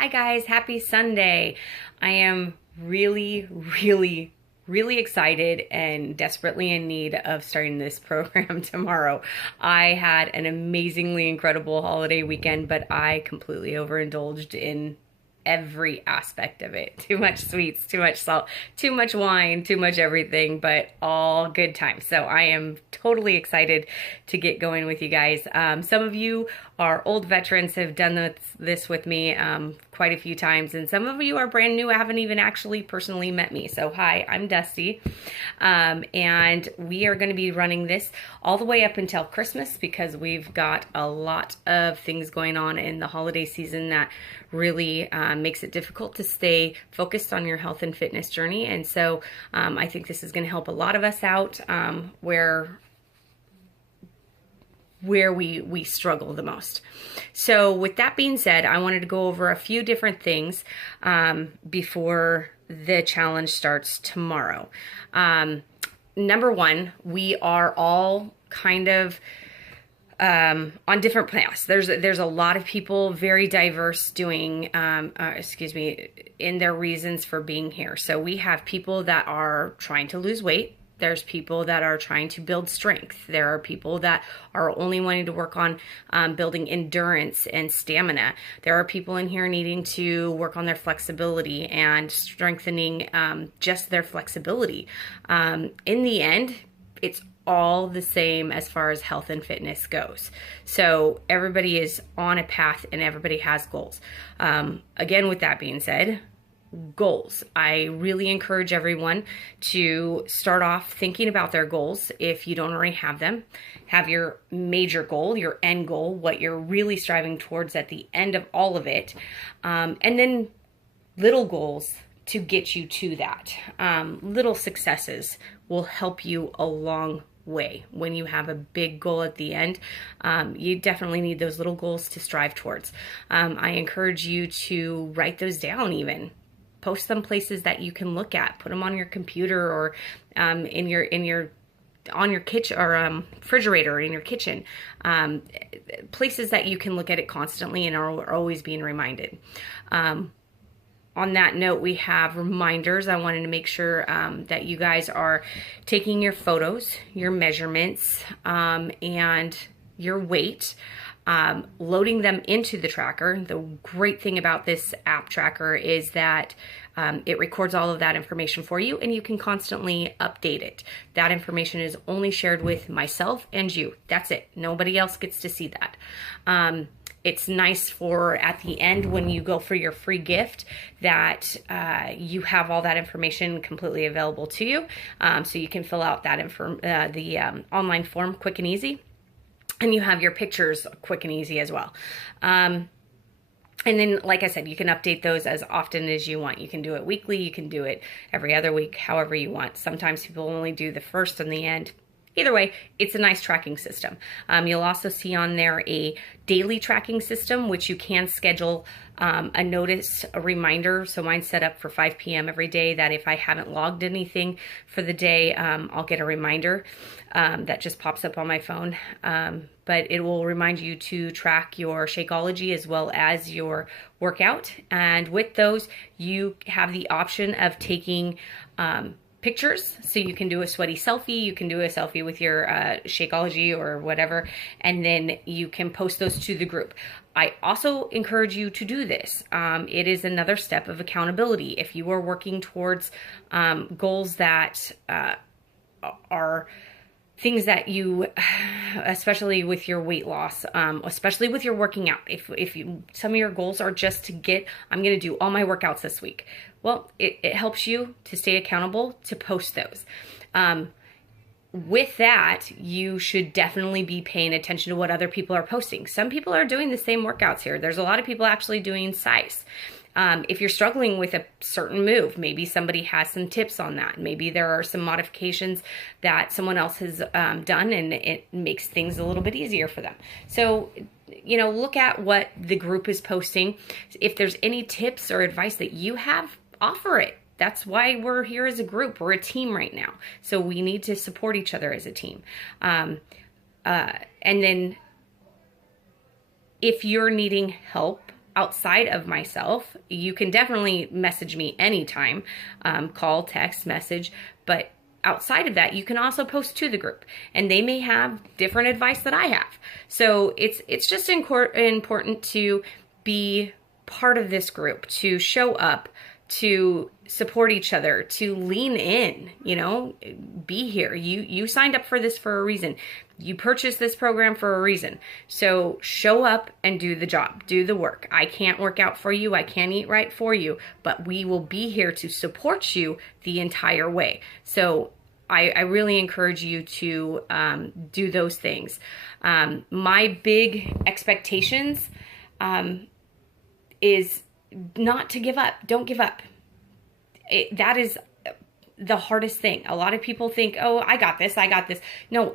Hi guys, happy Sunday. I am really excited and desperately in need of starting this program tomorrow. I had an amazingly incredible holiday weekend, but I completely overindulged in every aspect of it. Too much sweets, too much salt, too much wine, too much everything, but all good times. So I am totally excited to get going with you guys. Some of you are old veterans, have done this with me quite a few times, and some of you are brand new, haven't even actually personally met me. So hi, I'm Dusty, and we are going to be running this all the way up until Christmas because we've got a lot of things going on in the holiday season that really makes it difficult to stay focused on your health and fitness journey. And so I think this is going to help a lot of us out where we struggle the most. So with that being said, I wanted to go over a few different things before the challenge starts tomorrow. Number one, we are all kind of on different paths. There's a lot of people, very diverse, doing in their reasons for being here. So we have people that are trying to lose weight. There's people that are trying to build strength. There are people that are only wanting to work on building endurance and stamina. There are people in here needing to work on their flexibility and strengthening just their flexibility. In the end, it's all the same as far as health and fitness goes. So everybody is on a path and everybody has goals. Again, with that being said, goals. I really encourage everyone to start off thinking about their goals. If you don't already have them, have your major goal, your end goal, what you're really striving towards at the end of all of it, and then little goals to get you to that. Little successes will help you a long way. When you have a big goal at the end, you definitely need those little goals to strive towards. I encourage you to write those down, even post them places that you can look at, put them on your computer or on your kitchen or refrigerator in your kitchen, places that you can look at it constantly and are always being reminded. On that note, we have reminders. I wanted to make sure that you guys are taking your photos, your measurements, and your weight, loading them into the tracker. The great thing about this app tracker is that it records all of that information for you and you can constantly update it. That information is only shared with myself and you. That's it. Nobody else gets to see that. It's nice for at the end when you go for your free gift that you have all that information completely available to you, so you can fill out that online form quick and easy, and you have your pictures quick and easy as well. And then, like I said, you can update those as often as you want. You can do it weekly, you can do it every other week, however you want. Sometimes people only do the first and the end. Either way, it's a nice tracking system. You'll also see on there a daily tracking system, which you can schedule a notice, a reminder. So mine's set up for 5 p.m. every day that if I haven't logged anything for the day, I'll get a reminder that just pops up on my phone. But it will remind you to track your Shakeology as well as your workout. And with those, you have the option of taking pictures, so you can do a sweaty selfie, you can do a selfie with your Shakeology or whatever, and then you can post those to the group. I also encourage you to do this. It is another step of accountability. If you are working towards goals that are things that you, especially with your weight loss, especially with your working out, if some of your goals are just to get, I'm going to do all my workouts this week. Well, it helps you to stay accountable to post those. With that, you should definitely be paying attention to what other people are posting. Some people are doing the same workouts here. There's a lot of people actually doing size. If you're struggling with a certain move, maybe somebody has some tips on that. Maybe there are some modifications that someone else has done and it makes things a little bit easier for them. So, look at what the group is posting. If there's any tips or advice that you have, offer it. That's why we're here as a group. We're a team right now. So we need to support each other as a team. And then if you're needing help, outside of myself, you can definitely message me anytime, call, text, message, but outside of that, you can also post to the group, and they may have different advice that I have. So it's just important to be part of this group, to show up, to support each other, to lean in, be here. You signed up for this for a reason. You purchased this program for a reason. So show up and do the job, do the work. I can't work out for you. I can't eat right for you, but we will be here to support you the entire way. So I really encourage you to do those things. My big expectations is not to give up. Don't give up. That is the hardest thing. A lot of people think, oh, I got this. No,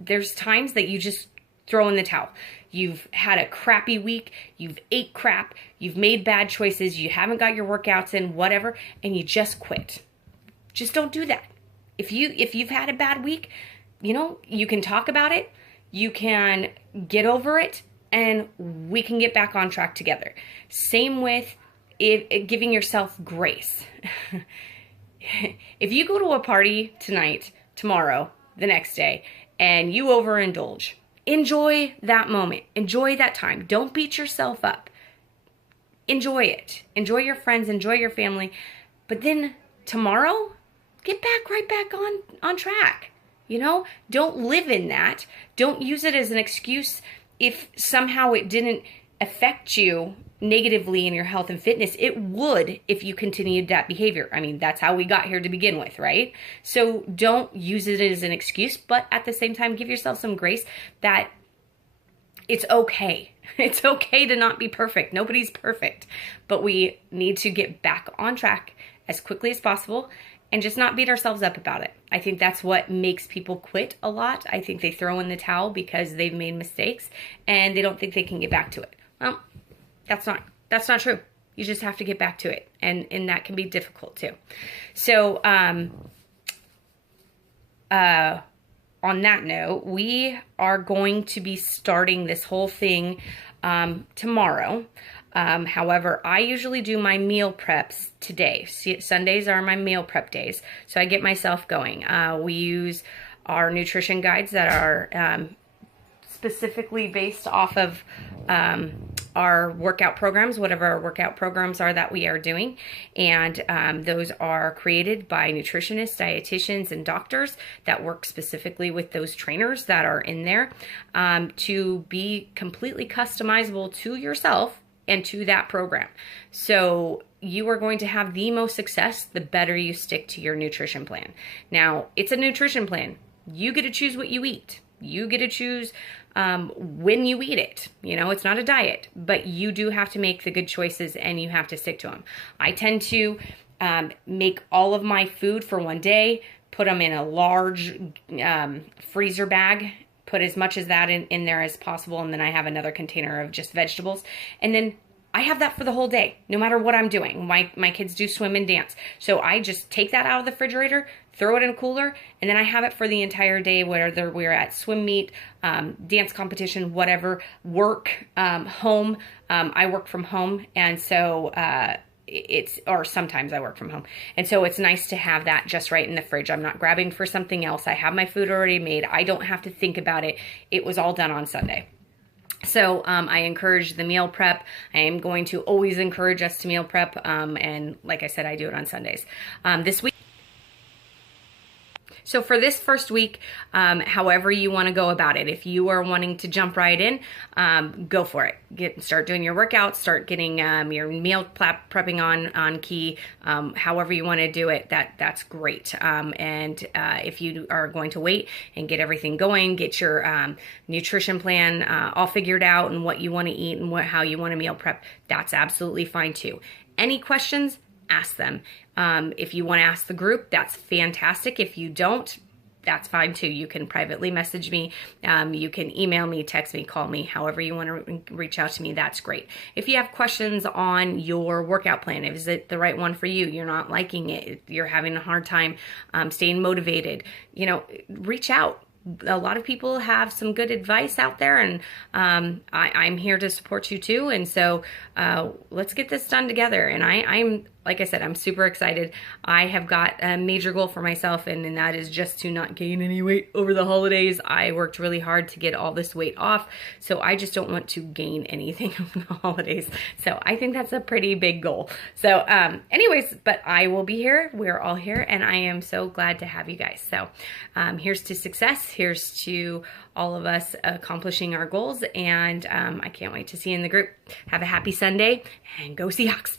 there's times that you just throw in the towel. You've had a crappy week. You've ate crap. You've made bad choices. You haven't got your workouts in, whatever, and you just quit. Just don't do that. If you've had a bad week, you can talk about it. You can get over it, and we can get back on track together. Same with giving yourself grace. If you go to a party tonight, tomorrow, the next day, and you overindulge, enjoy that moment. Enjoy that time. Don't beat yourself up. Enjoy it. Enjoy your friends. Enjoy your family. But then tomorrow, get right back on track. Don't live in that. Don't use it as an excuse if somehow it didn't affect you negatively in your health and fitness. It would if you continued that behavior. I mean, that's how we got here to begin with, right? So don't use it as an excuse, but at the same time, give yourself some grace that it's okay. It's okay to not be perfect. Nobody's perfect, but we need to get back on track as quickly as possible and just not beat ourselves up about it. I think that's what makes people quit a lot. I think they throw in the towel because they've made mistakes and they don't think they can get back to it. Well, that's not true. You just have to get back to it. And that can be difficult too. So, on that note, we are going to be starting this whole thing tomorrow. However, I usually do my meal preps today. Sundays are my meal prep days, so I get myself going. We use our nutrition guides that are specifically based off of our workout programs, whatever our workout programs are that we are doing. And those are created by nutritionists, dietitians, and doctors that work specifically with those trainers that are in there to be completely customizable to yourself and to that program. So you are going to have the most success the better you stick to your nutrition plan. Now, it's a nutrition plan. You get to choose what you eat. You get to choose when you eat it. It's not a diet, but you do have to make the good choices and you have to stick to them. I tend to make all of my food for one day, put them in a large freezer bag, put as much as that in there as possible, and then I have another container of just vegetables. And then I have that for the whole day, no matter what I'm doing. My kids do swim and dance. So I just take that out of the refrigerator, throw it in a cooler, and then I have it for the entire day, whether we're at swim meet, dance competition, whatever, work, home. I work from home, and so or sometimes I work from home. And so it's nice to have that just right in the fridge. I'm not grabbing for something else. I have my food already made. I don't have to think about it. It was all done on Sunday. So I encourage the meal prep. I am going to always encourage us to meal prep. And like I said, I do it on Sundays. This week. So for this first week, however you want to go about it, if you are wanting to jump right in, go for it. Start doing your workouts, start getting your meal prepping on key. However you want to do it, that's great. And if you are going to wait and get everything going, get your nutrition plan all figured out and what you want to eat and how you want to meal prep, that's absolutely fine too. Any questions? Ask them. If you want to ask the group, that's fantastic. If you don't, that's fine too. You can privately message me. You can email me, text me, call me, however you want to reach out to me. That's great. If you have questions on your workout plan, is it the right one for you? You're not liking it. You're having a hard time staying motivated. Reach out. a lot of people have some good advice out there, and I'm here to support you too. And so let's get this done together. And I'm like I said, I'm super excited. I have got a major goal for myself, and that is just to not gain any weight over the holidays. I worked really hard to get all this weight off, so I just don't want to gain anything over the holidays. So I think that's a pretty big goal. So anyways, but I will be here. We're all here, and I am so glad to have you guys. So here's to success. Here's to all of us accomplishing our goals, and I can't wait to see you in the group. Have a happy Sunday, and go Seahawks.